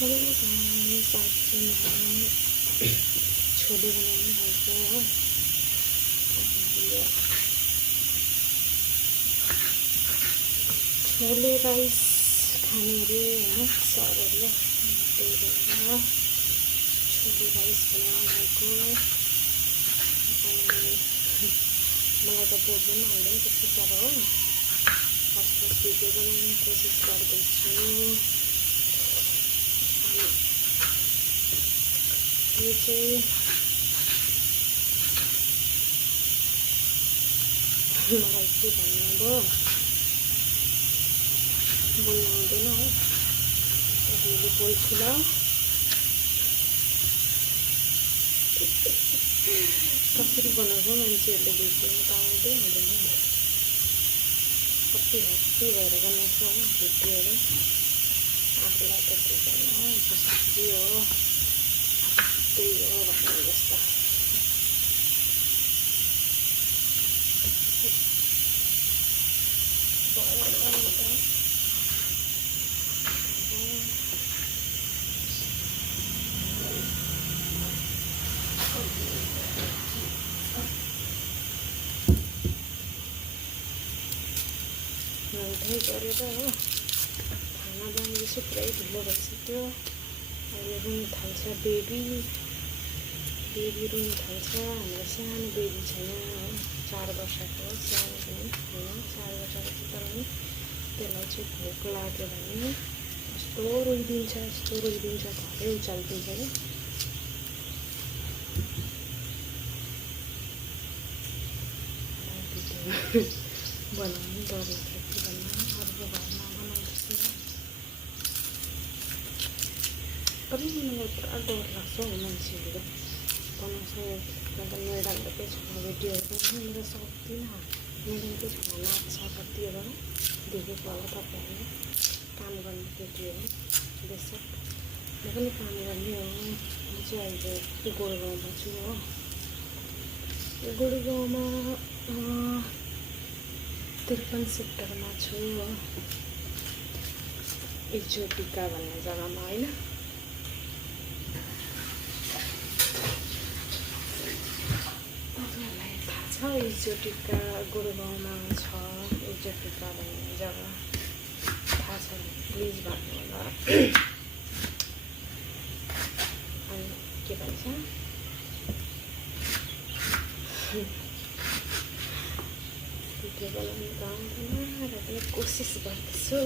Hello guys, आज चाहिँ म छोले बनाउनु भएको हो। छोले राइस खाने अरे होइन सरहरूले, त्यही भएर छोले राइस बनाउनु भएको। अनि मलाई त बोल्नु पनि आउँदैन त्यस्तो साह्रो हो। फर्स्ट भिडियो बनाउने कोसिस गर्दैछु। यो चाहिँ मलाई के भन्नु अब बोल्नु आउँदैन हो। अहिले बोल्छु ल। कसरी बनाएको मान्छेहरूले भिडियोमा त आउँदै हुँदैन। कति ह्याप्पी भएर बनाउँछ हो भिडियोहरू। आफूलाई त के गर्नु जे हो त्यही हो भन्ने जस्तो। नुहाइ गरेर हो खाना बनाएपछि पुरै ढिलो भइसक्यो। अहिले रुनु थाल्छ बेबी रुनु थाल्छ। हाम्रो सानो बेबी छैन हो, 4 वर्षको सानो पनि होइन। 4 वर्षको तर पनि त्यसलाई चाहिँ भोक लाग्यो भने यस्तो रोइदिन्छ घरै उचालिदिन्छ कि। बनाउनु डर लाग्छ कि भन्नु अरूको घरमा बनाउँदैछु। पनि मलाई पुरा डर लाग्छ हौ मान्छेहरू बनाउँछ। म्याडमले के छ भिडियोहरू बनाउनु मेरो सक्दिनँ। म्याडमको छोरा नाच्छ कतिवटा देखेको होला तपाईँहरूले। काम गर्ने केटीहरू बेसक म पनि काम गर्ने हो। म चाहिँ अहिले गोडगाउँमा छु हो। गोडगाउँमा 53 सेक्टरमा छु हो। इजोटिका भन्ने जग्गामा होइन। तपाईँहरूलाई थाहा छ इजोटिका गोडगाउँमा छ। इजोटिका भन्ने जग्गा थाहा छ भने प्लिज भन्नु होला। अनि के भन्छ भिडियो बनाउनु त आउँदैन र पनि कोसिस गर्दैछु।